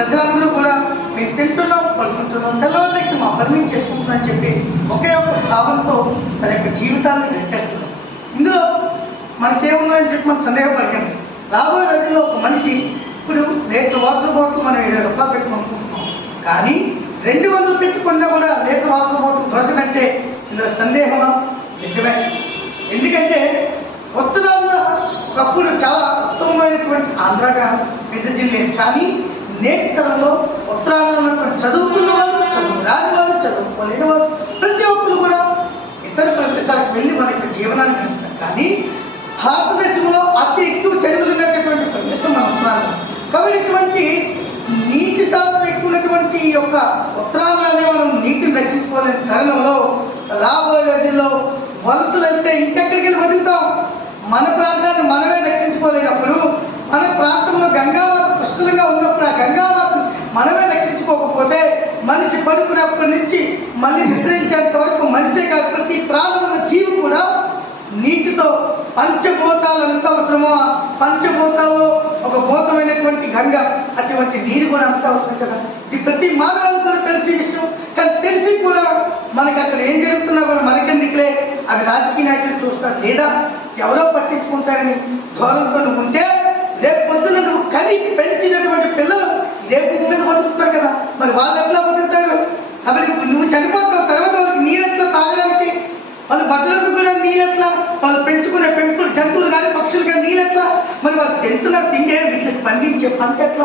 ప్రజలందరూ కూడా మేము తింటున్నాం, పడుకుంటున్నాం, తెల్లవారులేసి మా పని మేము చేసుకుంటున్నాం అని చెప్పి ఒకే ఒక భావంతో తన యొక్క జీవితాన్ని గడిపేస్తున్నాం. ఇందులో మనకేముందని చెప్పి మనం సందేహపడకండి. రాబోయే రోజుల్లో ఒక మనిషి ఇప్పుడు లీటర్ వాటర్ బాటిల్ మనం 20 రూపాయలు పెట్టుకుంటున్నాం, కానీ 200 పెట్టుకున్నా కూడా లీటర్ వాటర్ బాటిల్ దొరకదంటే ఇందులో సందేహమా? నిజమే. ఎందుకంటే ఉత్తరాంధ్ర ఒకప్పుడు చాలా ఉత్తమమైనటువంటి ఆంధ్రగా పెద్ద జిల్లా, కానీ నేటి తరంలో ఉత్తరాంధ్రలో ఉన్నటువంటి చదువుకున్న వాళ్ళు, చదువు రాని వాళ్ళు, చదువుకోలేని వాళ్ళు, ప్రతి ఒక్కరు కూడా ఇతర ప్రదేశాలకు వెళ్ళి మన యొక్క జీవనాన్ని గడుపుతారు. కానీ భారతదేశంలో అతి ఎక్కువ చదువులు ఉన్నటువంటి ప్రదేశం మన ఉత్తరాంధ్ర. కాబట్టి ఇటువంటి నీటి శాతం ఎక్కువ ఉన్నటువంటి ఈ యొక్క ఉత్తరాంధ్రాన్ని మనం నీటిని రక్షించుకోలేని తరుణంలో రాబోయే రోజుల్లో వలసలు వెళ్తే ఇంకెక్కడికి వెళ్ళి బతుకుతాం? మన ప్రాంతాన్ని మనమే రక్షించుకోలేనప్పుడు, మన ప్రాంతంలో గంగామాత పుష్కలంగా ఉన్నప్పుడు ఆ గంగామాతను మనమే రక్షించుకోకపోతే మనిషి పడుకున్నప్పటి నుంచి మళ్ళీ నిద్రించేంత వరకు మనిషే కాదు ప్రతి ప్రాణమున్న జీవి కూడా నీటితో పంచభూతాలు ఎంత అవసరమో ఆ పంచభూతాల్లో ఒక భూతమైనటువంటి గంగ, అటువంటి నీరు కూడా అంత అవసరం కదా. ఇది ప్రతి మానవాళికి కూడా తెలిసే విషయం. కానీ తెలిసి కూడా మనకి అక్కడ ఏం జరుగుతున్నా కూడా మనకెందుకులే, అవి రాజకీయ నాయకులు చూస్తారు లేదా ఎవరో పట్టించుకుంటారని ధోరణితో నువ్వు ఉంటే రేపు పొద్దున్న నువ్వు కని పెంచినటువంటి పిల్లలు రేపు మీద బతుకుతారు కదా, మరి వాళ్ళు ఎట్లా బతుకుతారు? కాబట్టి నువ్వు చనిపోతావు, తర్వాత వాళ్ళకి నీరెట్లా తాగడానికి, వాళ్ళు బట్టలకు కూడా నీరెట్లా, వాళ్ళు పెంచుకునే పెంపుడు జంతువులు కానీ పక్షులు కానీ నీరెట్లా, మరి వాళ్ళు తింటున్న తిండే వీటికి పండించే పంట ఎట్లా?